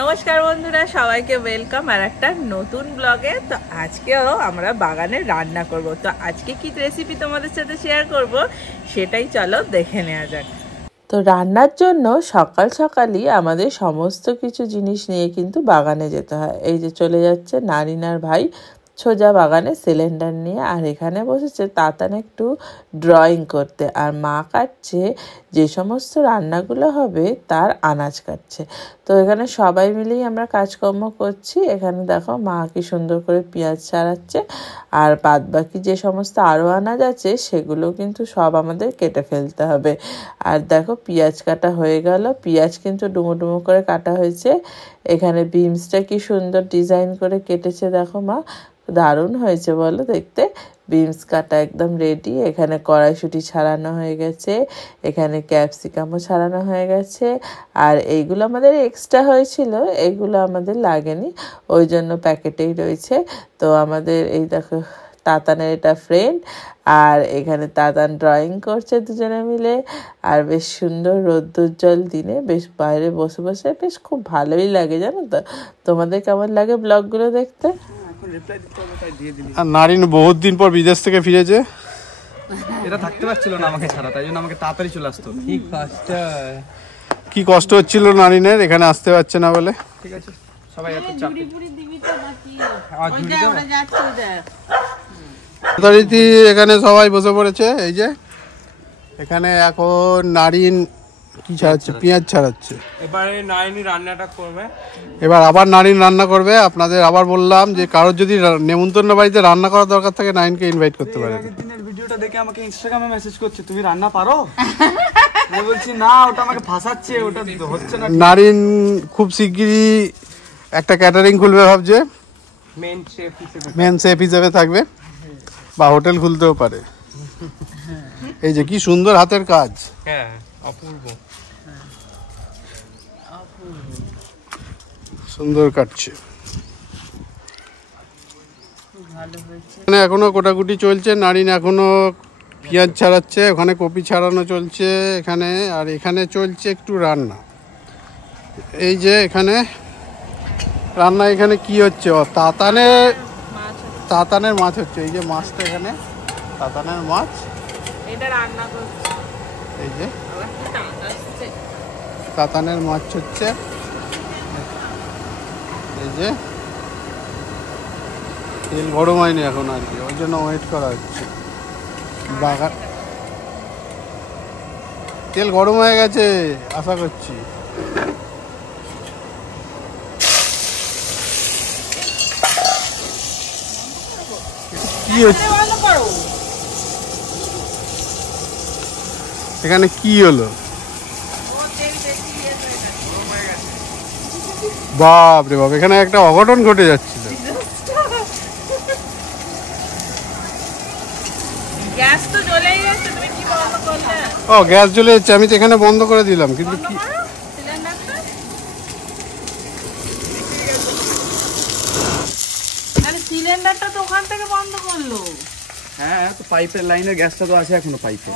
নমস্কার বন্ধুরা, সবাইকে ওয়েলকাম আর একটা নতুন ব্লগে। তো আজকেও আমরা বাগানে রান্না করব। তো আজকে কি রেসিপি তোমাদের সাথে শেয়ার করব সেটাই চলো দেখে নেওয়া যাক। তো রান্নার জন্য সকাল সকালই আমাদের সমস্ত কিছু জিনিস নিয়ে কিন্তু বাগানে যেতে হয়। এই যে চলে যাচ্ছে নারিনার ভাই সোজা বাগানে সিলিন্ডার নিয়ে, আর এখানে বসেছে তাতান একটু ড্রয়িং করতে, আর মা কাটছে যে সমস্ত রান্নাগুলো হবে তার আনাজ কাটছে। তো এখানে সবাই মিলেই আমরা কাজকর্ম করছি। এখানে দেখো মা কি সুন্দর করে পেঁয়াজ ছাড়াচ্ছে, আর বাদ বাকি যে সমস্ত আরও আনাজ আছে সেগুলো কিন্তু সব আমাদের কেটে ফেলতে হবে। আর দেখো পেঁয়াজ কাটা হয়ে গেল, পেঁয়াজ কিন্তু ডুমো ডুমো করে কাটা হয়েছে। এখানে বিনসটা কি সুন্দর ডিজাইন করে কেটেছে, দেখো মা দারুণ হয়েছে বলো দেখতে। বিনস কাটা একদম রেডি। এখানে কড়াইশুঁটি ছাড়ানো হয়ে গেছে, এখানে ক্যাপসিকামও ছাড়ানো হয়ে গেছে। আর এইগুলো আমাদের এক্সট্রা হয়েছিল, এইগুলো আমাদের লাগেনি, ওই জন্য প্যাকেটেই রয়েছে। তো আমাদের এই দেখো তাতানের এটা ফ্রেন্ড, আর এখানে তাতান ড্রয়িং করছে দুজনে মিলে। আর বেশ সুন্দর রোদ্দুজ্জ্বল দিনে বেশ বাইরে বসে বসে বেশ খুব ভালোই লাগে, জানো তো। তোমাদের কেমন লাগে ব্লগগুলো দেখতে? আর নারিন বহুত দিন পর বিদেশ থেকে ফিরেছে। এটা থাকতে পারছিল না আমাকে ছাড়া, তাই জন্য আমাকে তাড়াতাড়ি চলে আসতো। কি কষ্ট হচ্ছিল নারিনের এখানে আসতে পারছে না বলে। ঠিক আছে, সবাই এত চাপ যথারীতি এখানে সবাই বসে পড়েছে। এই যে এখানে এখন নারিন কি ছাড়াচ্ছে, পেঁয়াজ ছাড়াচ্ছে। এবারে নাইনি রান্নাটা করবে। এবার আবার নারিন রান্না করবে। আপনাদের আবার বললাম যে কারোর যদি নেমন্তন্ন বাড়িতে রান্না করার দরকার থাকে নারিনকে ইনভাইট করতে পারেন। আগের দিনের ভিডিওটা দেখে আমাকে ইনস্টাগ্রামে মেসেজ করছে, তুমি রান্না পারো? আমি বলছি না, ওটা আমাকে ফাঁসাচ্ছে, ওটা হচ্ছে না। নারিন খুব শিগগিরই একটা ক্যাটারিং খুলবে ভাবছে, মেন শেফ হিসেবে থাকবে, বা হোটেল খুলতেও পারে। এই যে কি সুন্দর হাতের কাজ। হ্যাঁ, অপূর্ব সুন্দর কাটছে। এখনো কোটাকুটি চলছে, নারিন এখনো পেঁয়াজ ছাড়াচ্ছে, ওখানে কপি ছাড়ানো চলছে এখানে। আর এখানে চলছে একটু রান্না। এই যে এখানে রান্না, এখানে কি হচ্ছে, তাতানের মাছ হচ্ছে। এই যে মাছটা এখানে তাতানের মাছ, এটা রান্না করছি। এই যে তাতানের মাছ হচ্ছে। এই যে তেল গরম হয়নি এখন আর কি, ওই জন্য ওয়েট করা হচ্ছে। বাগান তেল গরম হয়ে গেছে আশা করছি। কি হচ্ছে এখানে, কি হলো? বাপ রে বাপ, এখানে একটা অঘটন ঘটে যাচ্ছিল। গ্যাস তো জ্বলেই যাচ্ছে, তুমি কি বন্ধ করলে? ও গ্যাস জ্বলে যাচ্ছে, আমি তো এখানে বন্ধ করে দিলাম, কিন্তু কি সিলিন্ডারটা আরে সিলিন্ডারটা তো ওখান থেকে বন্ধ করলো। হ্যাঁ, তো পাইপের লাইনের গ্যাসটা তো আছে এখনো পাইপে।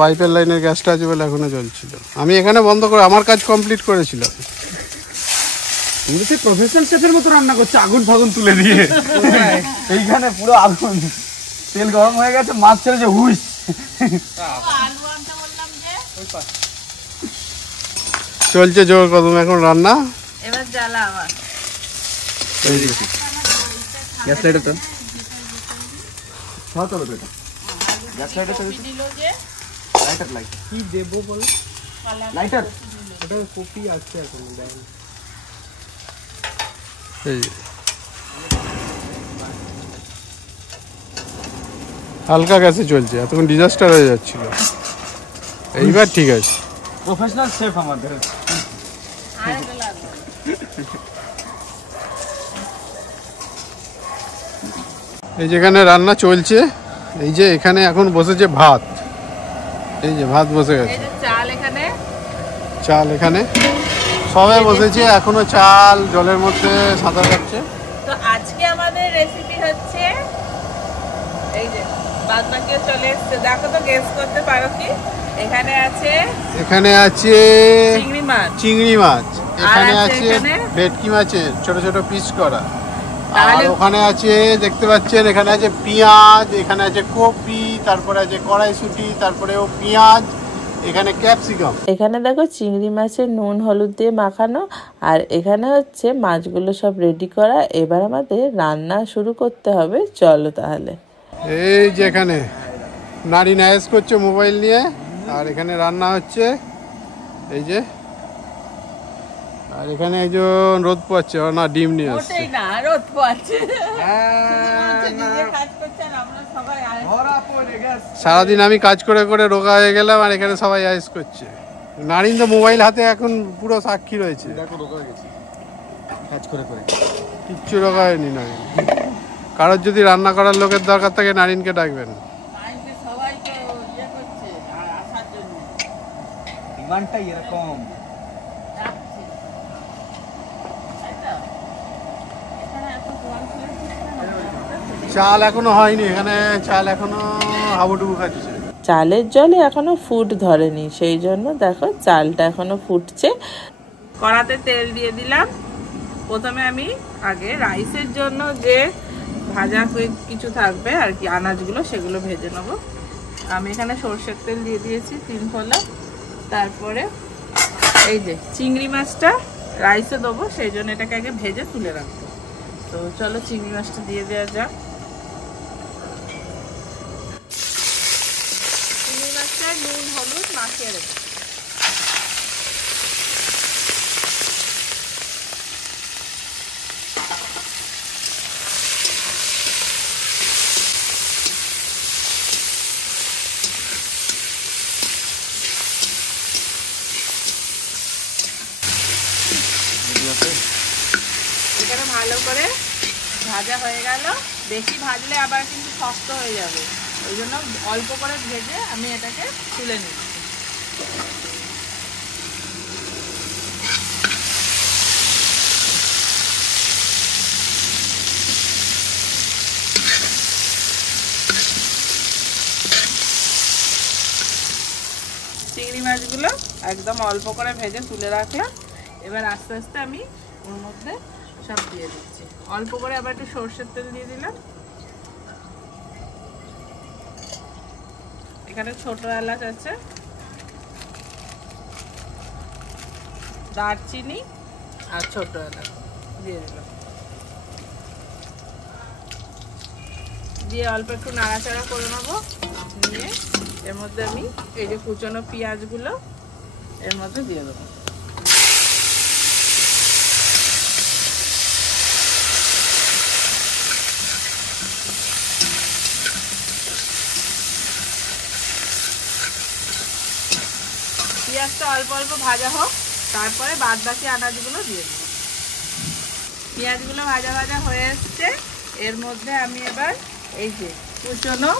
পাইপের লাইনের গ্যাসটা আছে বলে এখনো চলছিল। আমি এখানে বন্ধ করে আমার কাজ কমপ্লিট করেছিলাম। তুমি সেই প্রফেশনাল শেফের মতো রান্না করছে, আগুন ফাগুন তুলে দিয়ে। এইখানে পুরো আগুন, তেল গরম হয়ে গেছে, মাছ ছেড়েছে হুইস। আলু আনতে বললাম যে। চলছে জোর কদম এখন রান্না। এবার জ্বালা আবার। গ্যাস লাইটার তো তো এটা গ্যাস লাইটার তো দিল যে লাইটার লাইট কি দেবো বল, লাইটার ওটা কপি আছে এখন দেন। এই হালকা গ্যাসে চলছে, এতক্ষণ ডিজাস্টার হয়ে যাচ্ছিল, এইবার ঠিক আছে। প্রফেশনাল শেফ আমাদের। আরেকটা লাগবে। এই যেখানে রান্না চলছে, এই যে এখানে এখন বসেছে ভাত। এই যে ভাত বসে গেছে, এই যে চাল এখানে, চাল এখানে সবে বসেছে, এখনো চাল জলের মধ্যে সাঁতার কাটছে। তো আজকে আমাদের রেসিপি হচ্ছে এই যে বাদ বাকিও চলে এসছে। দেখো তো গেস করতে পারো কি? এখানে আছে চিংড়ি মাছ। এখানে আছে আছে এখানে ভেটকি মাছের ছোট ছোট পিস করা। আর তাহলে- ওখানে আছে দেখতে পাচ্ছেন, এখানে আছে পেঁয়াজ, এখানে আছে কপি, তারপরে আছে কড়াইশুঁটি, তারপরেও পেঁয়াজ, এখানে ক্যাপসিকাম। এখানে দেখো চিংড়ি মাছের নুন হলুদ দিয়ে মাখানো, আর এখানে হচ্ছে মাছগুলো সব রেডি করা। এবার আমাদের রান্না শুরু করতে হবে, চলো তাহলে। এই যে এখানে নারী নায়েস করছে মোবাইল নিয়ে, আর এখানে রান্না হচ্ছে এই যে। আর এখানে একজন রোদ পোয়াচ্ছে, ও না ডিম নিয়ে আসছে। না রোদ পোয়াচ্ছে, সারাদিন আমি কাজ করে করে রোগা হয়ে গেলাম, আর এখানে সবাই আয়েস করছে। নারীন তো মোবাইল হাতে এখন পুরো সাক্ষী রয়েছে। কাজ করে করে কিচ্ছু রোগা হয়নি নারীন। কারোর যদি রান্না করার লোকের দরকার থাকে নারীনকে ডাকবেন। ডিমান্ডটাই এরকম। চাল এখনো হয়নি, এখানে চাল এখনো হাবুডুবু খাচ্ছে। চালের জলে এখনো ফুট ধরেনি, সেই জন্য দেখো চালটা এখনো ফুটছে। কড়াতে তেল দিয়ে দিলাম। প্রথমে আমি আগে রাইসের জন্য যে ভাজা কিছু থাকবে আর কি আনাজগুলো, সেগুলো ভেজে নেবো। আমি এখানে সরষের তেল দিয়ে দিয়েছি 3 ফোঁটা। তারপরে এই যে চিংড়ি মাছটা রাইসে দেবো, সেই জন্য এটাকে আগে ভেজে তুলে রাখবো। তো চলো চিংড়ি মাছটা দিয়ে দেওয়া যাক। চিংড়ি মাছটা নুন হলুদ মাখিয়ে দেবো। এখানে ভালো করে ভাজা হয়ে গেল। বেশি ভাজলে আবার কিন্তু শক্ত হয়ে যাবে, ওই জন্য অল্প করে ভেজে আমি এটাকে তুলে নিচ্ছি। চিংড়ি মাছগুলো একদম অল্প করে ভেজে তুলে রাখলাম। এবার আস্তে আস্তে আমি ওর মধ্যে সব দিয়ে দিচ্ছি। অল্প করে আবার একটু সরষের তেল দিয়ে দিলাম। এখানে ছোট এলাচ আছে, দারচিনি আর ছোট এলাচ দিয়ে দিলাম। দিয়ে অল্প একটু নাড়াচাড়া করে নেবো। নিয়ে এর মধ্যে আমি এই যে কুচনো পেঁয়াজগুলো এর মধ্যে দিয়ে দেবো। পেঁয়াজটা অল্প অল্প ভাজা হোক, তারপরে বাদ বাকি আনাজগুলো দিয়ে দেবো। পেঁয়াজগুলো ভাজা ভাজা হয়ে এসছে। এর মধ্যে আমি এবার এই যে কুচনো,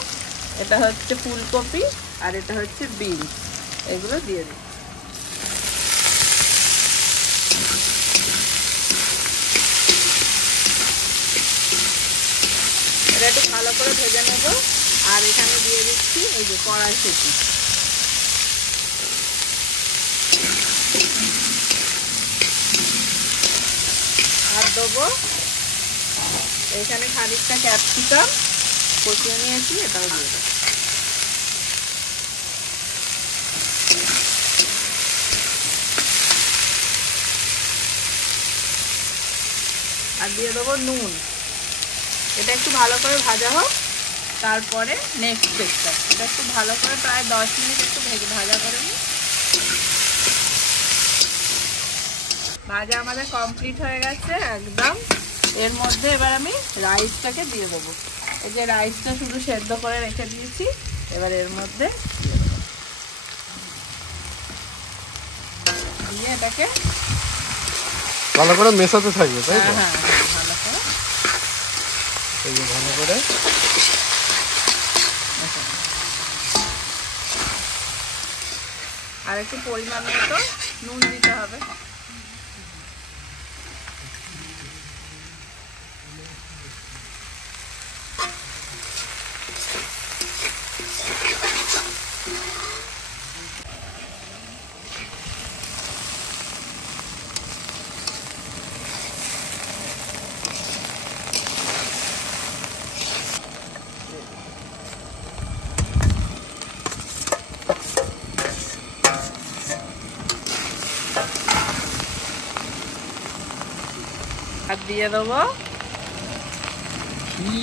এটা হচ্ছে ফুলকপি আর এটা হচ্ছে বিনস, এগুলো দিয়ে দিই। এটা একটু ভালো করে ভেজে নেব। আর এখানে দিয়ে দিচ্ছি এই যে কড়াইশুঁটি। আর দেবো এখানে খানিকটা ক্যাপসিকাম কষিয়ে নিয়েছি, এটাও দিয়ে দেবো। আর দিয়ে দেবো নুন। এটা একটু ভালো করে ভাজা হোক, তারপরে নেক্সট স্টেপটা। এটা একটু ভালো করে প্রায় 10 মিনিট একটু ভাজা করে নিই। ভাজা আমাদের কমপ্লিট হয়ে গেছে একদম। এর মধ্যে এবার আমি রাইসটাকে দিয়ে দেবো। এই যে রাইসটা শুধু সেদ্ধ করে রেখে দিয়েছি, এবার এর মধ্যে দিয়ে এটাকে ভালো করে মেশাতে থাকবে, তাই তো? হ্যাঁ ভালো করে এই যে ভালো করে। আর একটু পরিমাণ মতো নুন দিতে হবে। দিয়ে দেবো ঘি।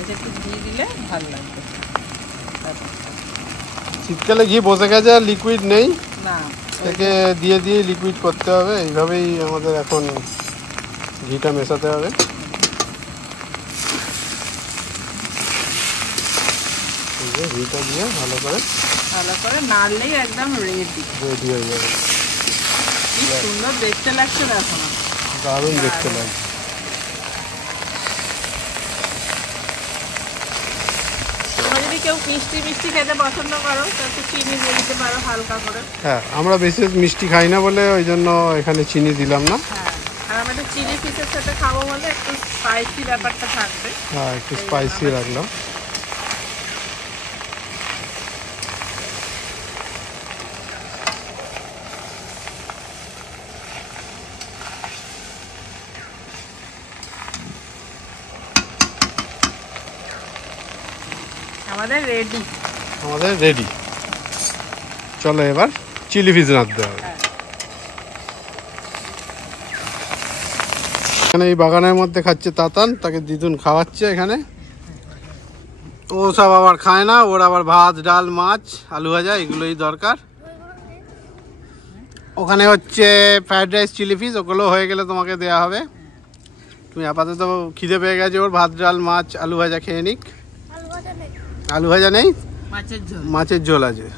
এটা একটু ঘি দিলে ভালো লাগবে। শীতকালে ঘি বসে গেছে, আর লিকুইড নেই, না থেকে দিয়ে দিয়ে লিকুইড করতে হবে। এইভাবেই আমাদের এখন ঘিটা মেশাতে হবে। ঘিটা দিয়ে ভালো করে নাড়লেই একদম রেডি হয়ে যাবে। কি সুন্দর দেখতে লাগছে, দেখো না, দারুণ দেখতে লাগছে। তোমরা যদি কেউ মিষ্টি মিষ্টি খেতে পছন্দ করো তো একটু চিনি দিয়ে দিতে পারো হালকা করে। হ্যাঁ, আমরা বেশি মিষ্টি খাই না বলে ওই জন্য এখানে চিনি দিলাম না। হ্যাঁ, আর আমরা তো চিলি ফিশের সাথে খাবো বলে একটু স্পাইসি ব্যাপারটা থাকবে। হ্যাঁ, একটু স্পাইসি রাখলাম। আমাদের রেডি। চলো এবার চিলি ফিশ রাঁধতে হবে। এখানে এই বাগানের মধ্যে খাচ্ছে তাতান, তাকে দিদুন খাওয়াচ্ছে এখানে। ও সব আবার খায় না, ওর আবার ভাত, ডাল, মাছ, আলু ভাজা এগুলোই দরকার। ওখানে হচ্ছে ফ্রাইড রাইস, চিলি ফিশ, ওগুলো হয়ে গেলে তোমাকে দেয়া হবে। তুমি আপাতত খিদে পেয়ে গেছে ওর, ভাত, ডাল, মাছ, আলু ভাজা খেয়ে নিক। আলু ভাজা নেই, মাছের ঝোল আছে,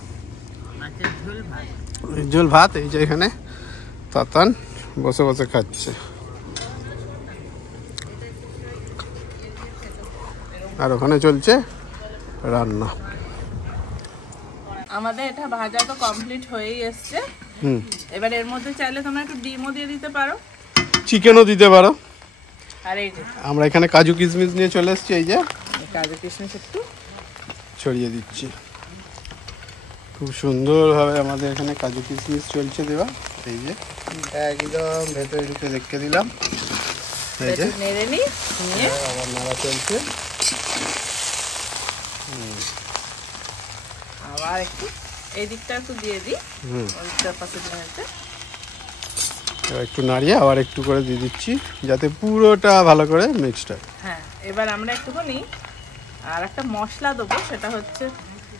ঝোল ভাত। এই যে এখানে তাতান বসে বসে খাচ্ছে, আর ওখানে চলছে রান্না। আমাদের এটা ভাজা তো কমপ্লিট হয়েই এসছে। এবার এর মধ্যে চাইলে তোমরা একটু ডিমও দিয়ে দিতে পারো, চিকেনও দিতে পারো। আর এই যে আমরা এখানে কাজু কিশমিশ নিয়ে চলে এসেছি, এই যে কাজু কিশমিশ একটু ছড়িয়ে দিচ্ছি। খুব সুন্দরভাবে আমাদের এখানে কাজু কিশমিশ চলছে দেওয়া। এই যে একদম ভেতরে ঢুকে দেখে দিলাম। এই যে নেড়ে নিয়ে আবার নাড়া চলছে। আবার একটু এই দিকটা একটু দিয়ে দিই, ওইটার পাশে দিয়ে এবার একটু নাড়িয়ে আবার একটু করে দিয়ে দিচ্ছি, যাতে পুরোটা ভালো করে মিক্সড হয়। হ্যাঁ, এবার আমরা একটুখানি আর একটা মশলা দেবো, সেটা হচ্ছে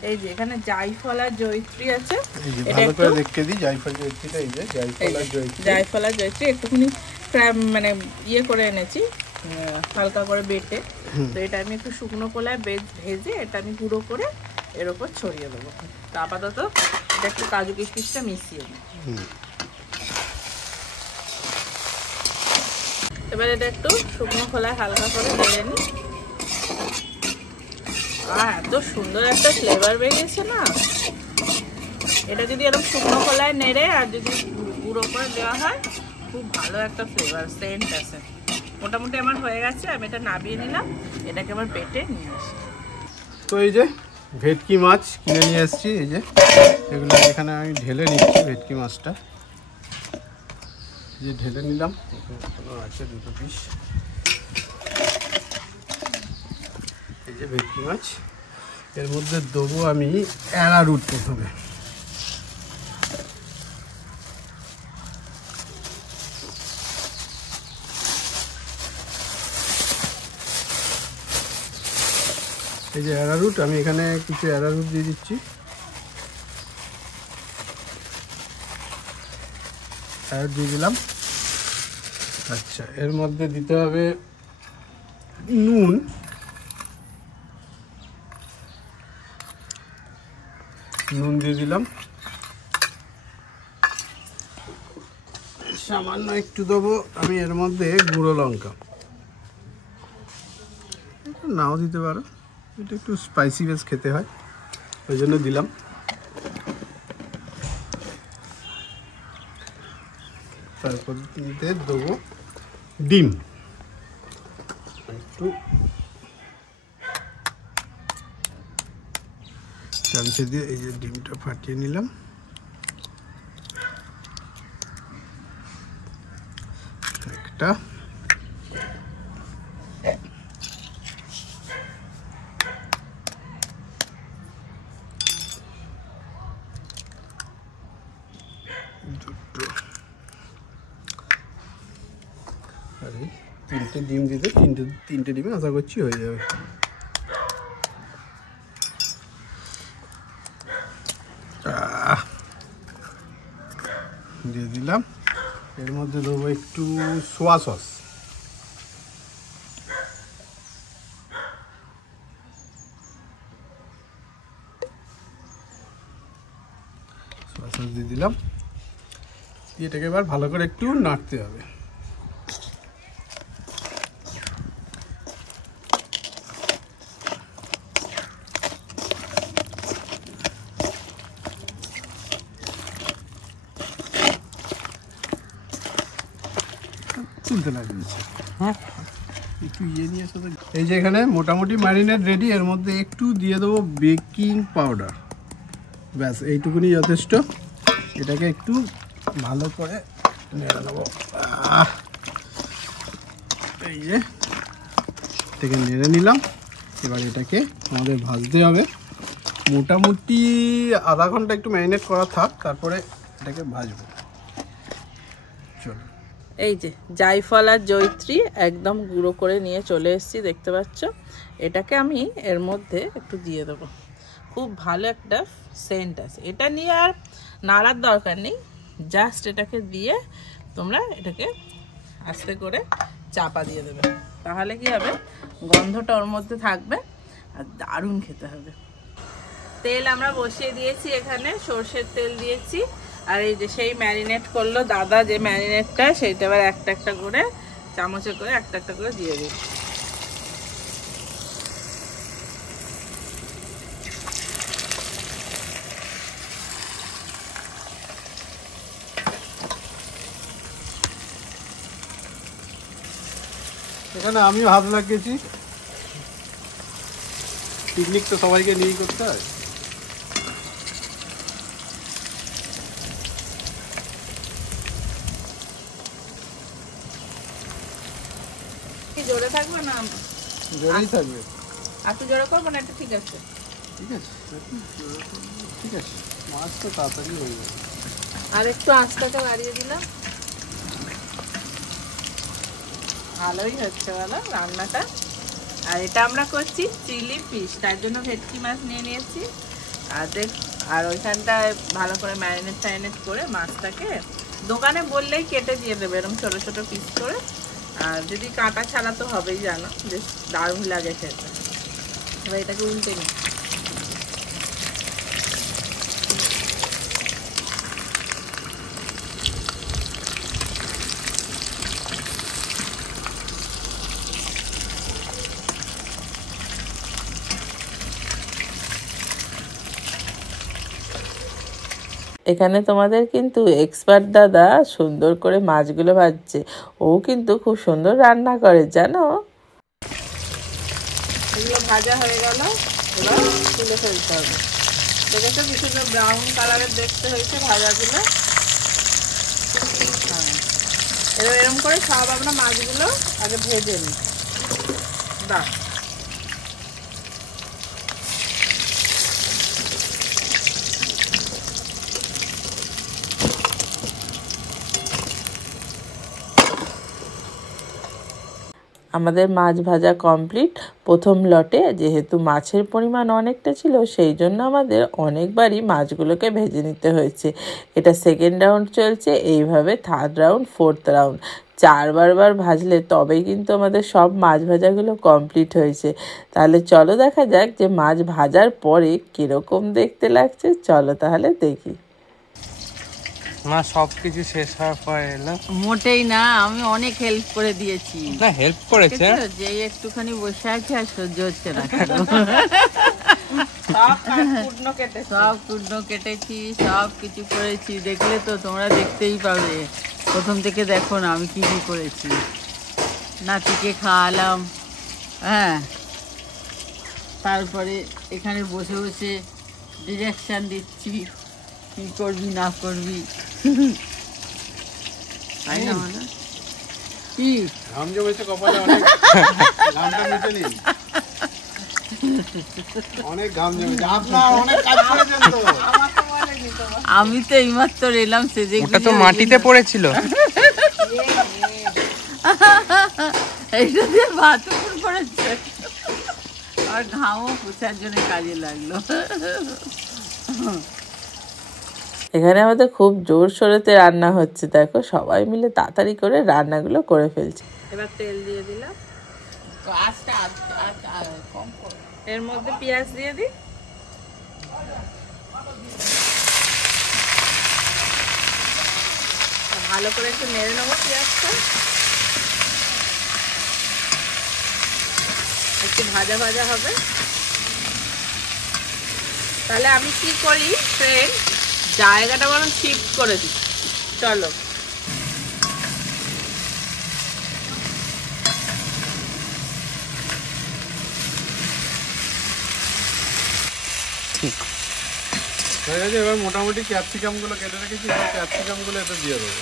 এই যে এখানে জায়ফল আর জয়িত্রী আছে। এই যে ভালো করে দেখে দিই জায়ফল জয়িত্রীটা, এই যে জায়ফল আর জয়িত্রী একটুখানি মানে ইয়ে করে এনেছি, হালকা করে বেটে। তো এটা আমি একটু শুকনো কলায় ভেজে এটা আমি গুঁড়ো করে এর ওপর ছড়িয়ে দেবো। তো আপাতত এটা একটু কাজু কিশমিশটা মিশিয়ে দিই। এবার এটা একটু শুকনো খোলায় হালকা করে নেড়ে নিই। এত সুন্দর একটা ফ্লেভার বেরিয়েছে না, এটা যদি এরকম শুকনো খোলায় নেড়ে আর যদি গুঁড়ো করে দেওয়া হয় খুব ভালো একটা ফ্লেভার সেন্ট আছে। মোটামুটি আমার হয়ে গেছে, আমি এটা নামিয়ে নিলাম, এটাকে আবার বেটে নিয়ে আসি। তো এই যে ভেটকি মাছ কিনে নিয়ে এসেছি, এই যে এগুলো এখানে আমি ঢেলে নিচ্ছি। ভেটকি মাছটা যে ঢেলে নিলাম, আছে দুটো পিস। এই যে ভেটকি মাছ, এর মধ্যে দেবো আমি অ্যারারুট প্রথমে। এই যে অ্যারারুট, আমি এখানে কিছু অ্যারারুট দিয়ে দিচ্ছি। অ্যারারুট দিয়ে দিলাম। আচ্ছা, এর মধ্যে দিতে হবে নুন, নুন দিয়ে দিলাম। সামান্য একটু দেবো আমি এর মধ্যে গুঁড়ো লঙ্কা, নাও দিতে পারো, এটা একটু স্পাইসি বেশ খেতে হয়, ওই জন্য দিলাম। তারপর দেবো ডিম, একটু চামচে দিয়ে এই যে ডিমটা ফাটিয়ে নিলাম। একটা দুটো, 3টে ডিম দিতে 3টে ডিমে আশা করছি হয়ে যাবে। দিয়ে দিলাম, এর মধ্যে দেবো একটু সোয়া সস। সোয়া সস দিয়ে দিলাম, এটাকে এবার ভালো করে একটু নাড়তে হবে। তুলতে লাগিয়েছে, হ্যাঁ একটু নিয়ে আসো। এই যে এখানে মোটামুটি ম্যারিনেট রেডি। এর মধ্যে একটু দিয়ে দেবো বেকিং পাউডার, ব্যাস এইটুকুনি যথেষ্ট। এটাকে একটু ভালো করে নেড়ে নেবো। এই যে এটাকে নেড়ে নিলাম। এবার এটাকে আমাদের ভাজতে হবে মোটামুটি আধা ঘন্টা। একটু ম্যারিনেট করা থাক, তারপরে এটাকে ভাজবো। চলো, এই যে জায়ফল আর জয়িত্রী একদম গুঁড়ো করে নিয়ে চলে এসেছি, দেখতে পাচ্ছ। এটাকে আমি এর মধ্যে একটু দিয়ে দেবো, খুব ভালো একটা সেন্ট আছে। এটা নিয়ে আর নাড়ার দরকার নেই, জাস্ট এটাকে দিয়ে তোমরা এটাকে আস্তে করে চাপা দিয়ে দেবে, তাহলে কি হবে, গন্ধটা ওর মধ্যে থাকবে আর দারুণ খেতে হবে। তেল আমরা বসিয়ে দিয়েছি, এখানে সর্ষের তেল দিয়েছি। আর এই যে সেই ম্যারিনেট করলো দাদা, যে ম্যারিনেটটা, সেইটা এবার একটা একটা করে চামচে করে একটা একটা করে দিয়ে দিই। এখানে আমিও হাত লাগিয়েছি, পিকনিক তো সবাইকে নিয়েই করতে হয়। জোরে থাকবে না? জোরেই থাকবে। একটু জোরে করবো না? একটু ঠিক আছে, ঠিক আছে, ঠিক আছে, মাছ তো তাড়াতাড়ি হয়ে যাবে। আর একটু আঁচটাকে বাড়িয়ে দিলাম। ভালোই হচ্ছে বলো রান্নাটা। আর এটা আমরা করছি চিলি ফিশ, তার জন্য ভেটকি মাছ নিয়ে নিয়েছি। আর ওইখানটায় ভালো করে ম্যারিনেট করে মাছটাকে দোকানে বললেই কেটে দিয়ে দেবে এরকম ছোটো ছোটো পিস করে। আর যদি কাঁটা ছাড়া তো হবেই, জানো, বেশ দারুণ লাগে খেতে। এবার এটাকে উল্টে নিই। এখানে তোমাদের কিন্তু এক্সপার্ট দাদা সুন্দর করে মাছগুলো ভাজছে। ও কিন্তু খুব সুন্দর রান্না করে, জানো। এগুলো ভাজা হয়ে গেল, এবার তুলে ফেলতে হবে। দেখেছো কি সুন্দর ব্রাউন কালারের দেখতে হয়েছে ভাজাগুলো। এবার এরকম করে সব আমরা মাছগুলো আগে ভেজে নিই। বাহ, আমাদের মাছ ভাজা কমপ্লিট। প্রথম লটে যেহেতু মাছের পরিমাণ অনেকটা ছিল, সেই জন্য আমাদের অনেকবারই মাছগুলোকে ভেজে নিতে হয়েছে। এটা সেকেন্ড রাউন্ড চলছে, এইভাবে থার্ড রাউন্ড, ফোর্থ রাউন্ড, 4বার ভাজলে তবেই কিন্তু আমাদের সব মাছ ভাজাগুলো কমপ্লিট হয়েছে। তাহলে চলো দেখা যাক যে মাছ ভাজার পরে কীরকম দেখতে লাগছে। চলো তাহলে দেখি। মা সবকিছু শেষ হওয়ার পর এলো? মোটেই না, আমি অনেক হেল্প করে দিয়েছি। না, হেল্প করেছে, যে একটুখানি বসে আছে আর সহ্য হচ্ছে না। সব কুটনো কেটেছি, সব কিছু করেছি, দেখলে তো, তোমরা দেখতেই পাবে। প্রথম থেকে দেখো না আমি কি কি করেছি। নাতিকে খাওয়ালাম, হ্যাঁ, তারপরে এখানে বসে বসে ডিরেকশন দিচ্ছি কি করবি না করবি। তাই না বলো? কি ঘাম জমেছে কপালে, অনেক ঘামটা মুছে নিন। অনেক ঘাম জমেছে, আপনারা অনেক কাজ করেছেন তো। আমি তো এইমাত্র এলাম সেজে, ওটা তো মাটিতে পড়েছিল। এইটা দিয়ে ভাত করেছে আর ঘামও পুষার জন্য কাজে লাগলো। এখানে আমাদের খুব জোর সোরেতে রান্না হচ্ছে, দেখো সবাই মিলে তাড়াতাড়ি করে রান্নাগুলো করে ফেলছে। এবার তেল দিয়ে দিলাম, এর মধ্যে পেঁয়াজ দিয়ে দিই, ভালো করে একটু নেড়ে নেবো পেঁয়াজটা, একটু ভাজা ভাজা হবে। তাহলে আমি কি করি ফ্রেন্ড, জায়গাটা বরং শিফট করে দিই, চলো। হয়ে গেছে। এবার মোটামুটি ক্যাপসিকাম গুলো কেটে রেখেছি, ক্যাপসিকাম গুলো এতে দিয়ে দেবো।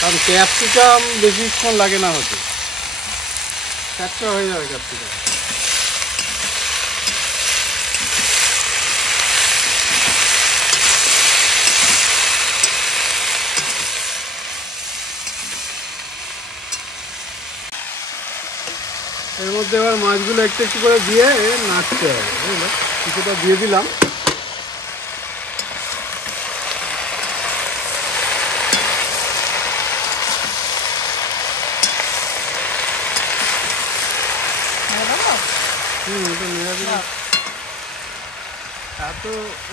কারণ ক্যাপসিকাম বেশিক্ষণ লাগে না হতে, একটা হয়ে যাবে ক্যাপসিকাম। এর মধ্যে এবার মাছগুলো একটু একটু করে দিয়ে নাড়তে হবে, বুঝলো? কিছুটা দিয়ে দিলাম। এটা নেড়ে দিলাম, এত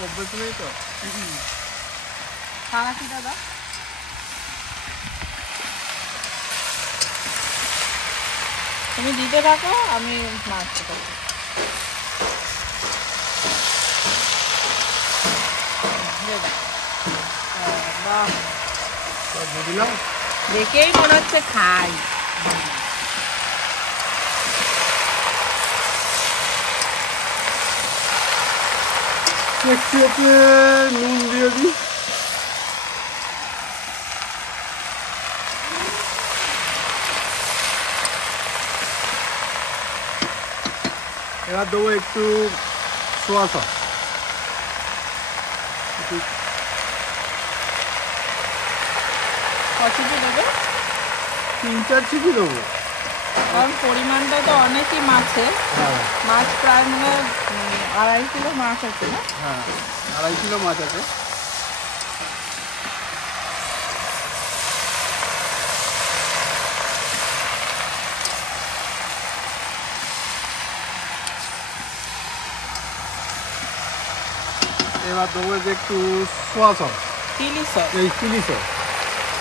অভ্যেস নেই তো। দাদা তুমি দিতে থাকো, আমি মাছতে থাকবো। দেখেই মনে হচ্ছে খাই। একটু একটু নুন দিয়ে দিই। এবার দেবো একটু সোয়া সস, 3-4 চিঠি দেবো, কারণ পরিমাণটা তো অনেকই মাছের। মাছ প্রায় মানে 2.5 কিলো মাছ আছে না? হ্যাঁ, 2.5 কিলো মাছ আছে। এবার দেবো যে একটু সোয়া সস, চিলি সস, এই চিলি সস,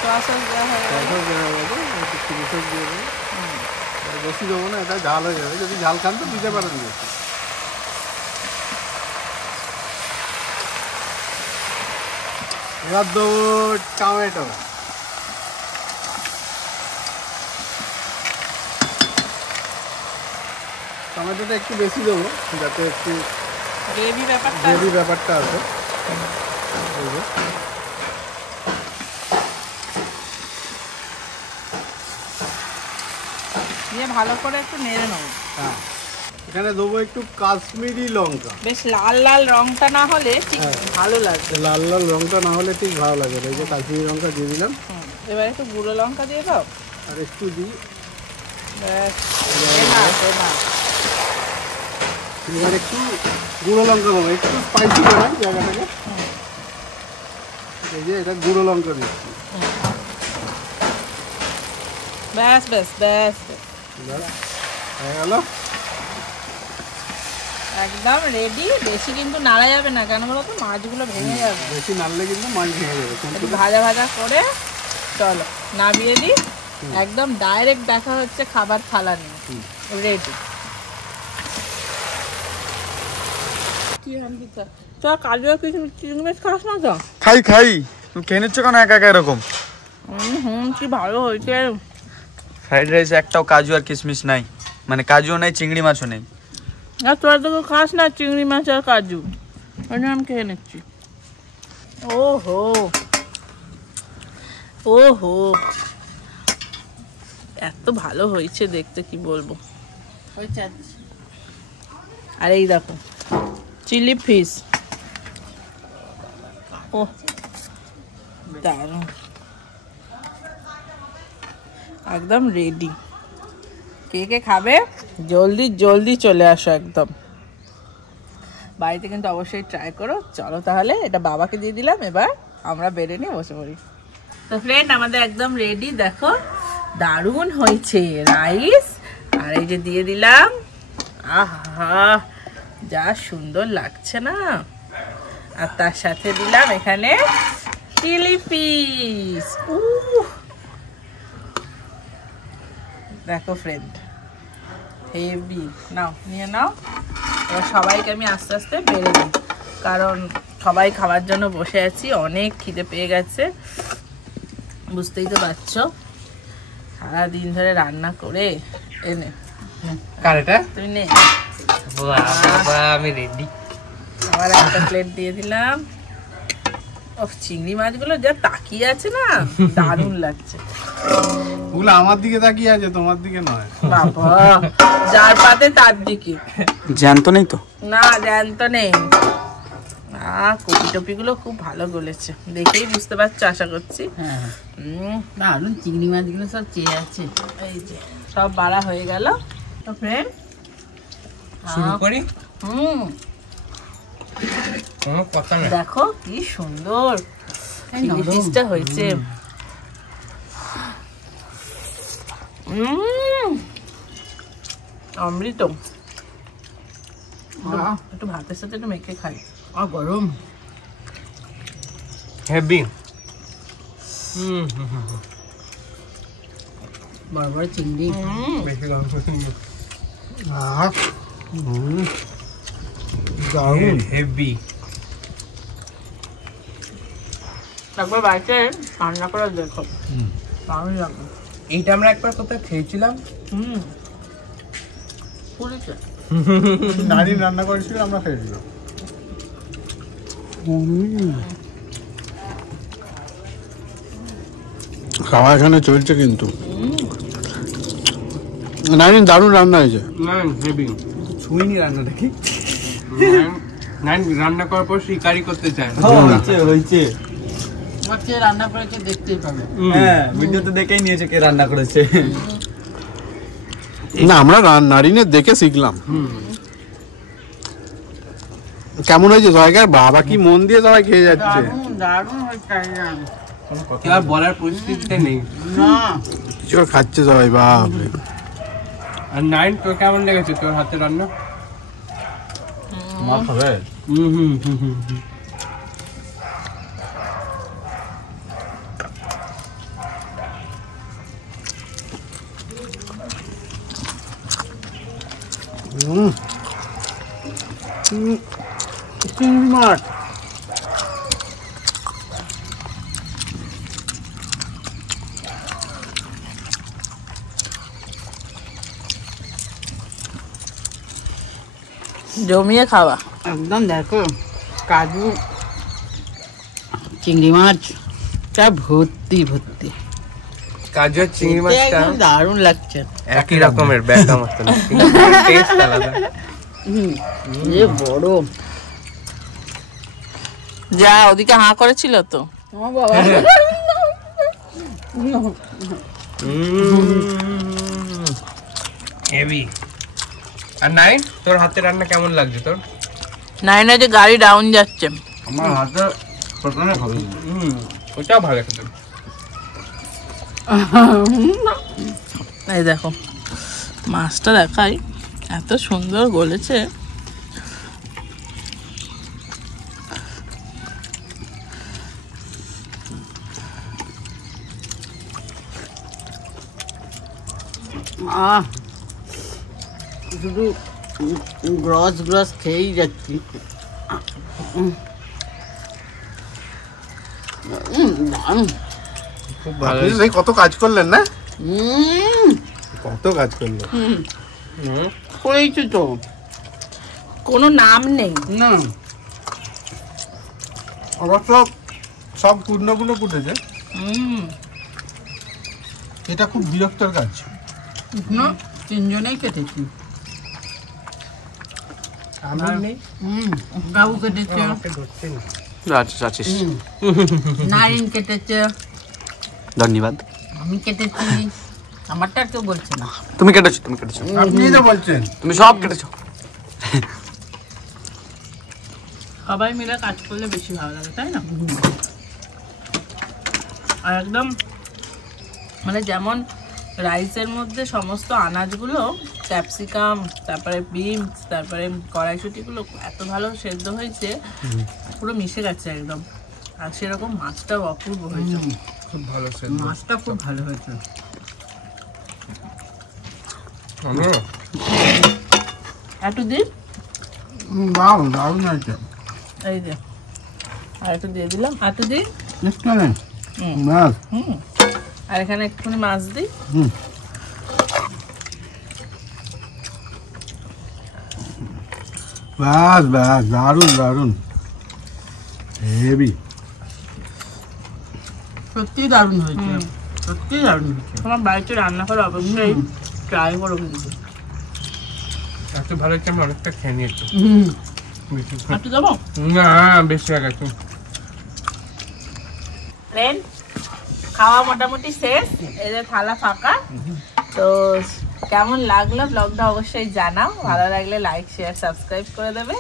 সোয়া সস দেওয়া হয়ে গেল। একটু চিলি সস দিয়ে দেবো, বেশি দেবো না, এটা ঝাল হয়ে যাবে। যদি ঝাল খান তো দিতে পারেন বেশি। এবার দেবো টমেটো, টমেটোটা একটু বেশি দেবো যাতে একটু গ্রেভি ব্যাপারটা আছে। দিয়ে ভালো করে একটু নেড়ে নেবো। হ্যাঁ, এখানে দেবো একটু কাশ্মীরি লঙ্কা। বেশ লাল লাল রংটা না হলে ঠিক ভালো লাগবে। লাল লাল রংটা না হলে ঠিক ভালো লাগে। এই যে কাশ্মীরি লঙ্কা দিয়ে দিলাম। এবার একটু গুঁড়ো লঙ্কা দিয়ে দাও, আর একটু দিই। এবার একটু গুঁড়ো লঙ্কা দেবো, একটু স্পাইসি করে জায়গাটাকে। এই যে এটা গুঁড়ো লঙ্কা দিচ্ছি। ব্যাস ব্যাস ব্যাস হয়ে গেল, একদম রেডি। বেশি কিন্তু নাড়া যাবে না, কেন বলো তো মাছগুলো ভেঙে যাবে। বেশি নাড়লে কিন্তু মাছ ভেঙে যাবে। একটু ভাজা ভাজা করে চলো নামিয়ে দিই। একদম ডাইরেক্ট দেখা হচ্ছে খাবার থালা নিয়ে রেডি। চ কাজু আর কিশমিশ খাস না তো? খাই খাই, তুমি খেয়ে নিচ্ছ কেন একা একা এরকম? কি ভালো হয়েছে। ফ্রাইড রাইসে একটাও কাজু আর কিশমিশ নাই, মানে কাজুও নেই, চিংড়ি মাছও নেই। আর তোরা তো খাস না চিংড়ি মাছ আর কাজু, আমি খেয়ে নিচ্ছি। ওহো ওহো, এত ভালো হয়েছে দেখতে, কি বলবো। আর এই দেখো চিলি ফিশ, ও দারুণ। একদম রেডি। কে কে খাবে জলদি জলদি চলে আসো একদম বাড়িতে, কিন্তু অবশ্যই ট্রাই করো। চলো তাহলে এটা বাবাকে দিয়ে দিলাম, এবার আমরা বেড়ে নিয়ে বসে পড়ি। তো ফ্রেন্ড আমাদের একদম রেডি, দেখো দারুণ হয়েছে রাইস। আর এই যে দিয়ে দিলাম, আহা যা সুন্দর লাগছে না। আর তার সাথে দিলাম এখানে চিলি ফিশ। দেখো ফ্রেন্ড হেভি। নাও নিয়ে নাও। এবার সবাইকে আমি আস্তে আস্তে বেড়ে দিই, কারণ সবাই খাওয়ার জন্য বসে আছি, অনেক খিদে পেয়ে গেছে, বুঝতেই তো পারছো সারাদিন ধরে রান্না করে। এনে কারেটা তুই নে, আমি রেডি। আবার একটা প্লেট দিয়ে দিলাম। ও চিংড়ি মাছগুলো যা তাকিয়ে আছে না, দারুণ লাগছে। ওগুলো আমার দিকে তাকিয়ে আছে, তোমার দিকে নয়। বাবা যার পাতে তার দিকে। জ্যান্ত নেই তো? না জ্যান্ত নেই। কপি টপি গুলো খুব ভালো গলেছে, দেখেই বুঝতে পারছো আশা করছি। দারুণ চিংড়ি মাছগুলো সব চেয়ে আছে। এই যে সব বাড়া হয়ে গেল। তো ফ্রেন্ড শুরু করি। দেখো কি সুন্দর চিংড়ি ফিশটা হয়েছে। অমৃত। একটু ভাতের সাথে একটু মেখে খাই। আর গরম হেভি। বড় বড় চিংড়ি। দারুণ হেভি। একবার বাড়িতে রান্না করে দেখো, দারুণ লাগবে। এইটা আমরা একবার কোথায় খেয়েছিলাম। পুরীতে নারী রান্না করেছিল, আমরা খেয়েছিলাম। খাওয়া এখানে চলছে কিন্তু। নারী দারুণ রান্না হয়েছে। হেভি। ছুঁইনি রান্নাটা কি? রান্না করার পর শিকারি করতে চায় না। হয়েছে কে রান্না করেছে দেখতেই পাবে। হ্যাঁ, ভিডিওতে দেখেই নিয়েছে কে রান্না করেছে। না, আমরা নারীনের দেখে শিখলাম। কেমন হয়েছে সবাইকার? বাবা কি মন দিয়ে সবাই খেয়ে যাচ্ছে। দারুণ হয়েছে। আর বলার পরিস্থিতিতে নেই। না কিছু খাচ্ছে সবাই। বাপরে। আর নাইন, তোর কেমন লেগেছে তোর হাতে রান্না? মা খাবে? চিংড়ি মাছ। জমিয়ে খাওয়া একদম। দেখো কাজু চিংড়ি মাছ তা ভর্তি ভর্তি। কাজু আর চিংড়ি মাছটা দারুণ লাগছে। একই রকমের ব্যাটা মতন, টেস্ট আলাদা। এ বড় যা ওদিকে হাঁ করেছিল তো বাবা। হেভি। আর নাইন, তোর হাতে রান্না কেমন লাগছে তোর? নাইনে যে গাড়ি ডাউন যাচ্ছে। আমার হাতে প্রথমে খাবে। ওটাও ভালো খেতে। এই দেখো মাছটা দেখাই, এত সুন্দর গলেছে। শুধু গ্রস গ্রস খেয়েই যাচ্ছি। খুব ভালো। কত কাজ করলেন না? কত কাজ করলেন। করেইছো তো, কোনো নাম নেই না। অবশ্য সব পূর্ণগুলো ফুটেছে। এটা খুব বিরক্তর কাজ। তিনজনেই কেটেছি। আমি নেই। বাবু কেটেছে, নারিন কেটেছে, ধন্যবাদ। আমি কেটেছি, আমারটা আর কেউ বলছে না। তুমি কেটেছো আপনি তো বলছেন। তুমি সব কেটেছো। সবাই মিলে কাজ করলে বেশি ভালো লাগে, তাই না? আর একদম মানে যেমন রাইসের মধ্যে সমস্ত আনাজগুলো, ক্যাপসিকাম, তারপরে বিনস, তারপরে কড়াইশুঁটিগুলো এত ভালো সেদ্ধ হয়েছে, পুরো মিশে গেছে একদম। আর সেরকম মাছটাও অপূর্ব হয়েছে, খুব ভালো মাছটা খুব ভালো হয়েছে। একটু দিন, দারুণ দারুণ আছে। এই যে আর একটু দিয়ে দিলাম, আর একটু দিই। ব্যাস। আর এখানে একটুখানি মাছ দিই। ব্যাস ব্যাস, দারুণ দারুণ, হেভি। সত্যি দারুণ হয়েছে, সত্যি দারুণ হয়েছে। তোমার বাড়িতে রান্না করে অবশ্যই ট্রাই করো কিন্তু। এত ভালো হচ্ছে, আমি অনেকটা খেয়ে নিয়েছি। একটু দেবো না, বেশি হয়ে গেছে। ফ্রেন্ড, খাওয়া মোটামুটি শেষ, এই যে থালা ফাঁকা। তো কেমন লাগলো ব্লগটা অবশ্যই জানাও, ভালো লাগলে লাইক শেয়ার সাবস্ক্রাইব করে দেবে।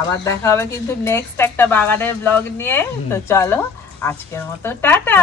আবার দেখা হবে কিন্তু নেক্সট একটা বাগানের ব্লগ নিয়ে। তো চলো আজকের মতো টাটা।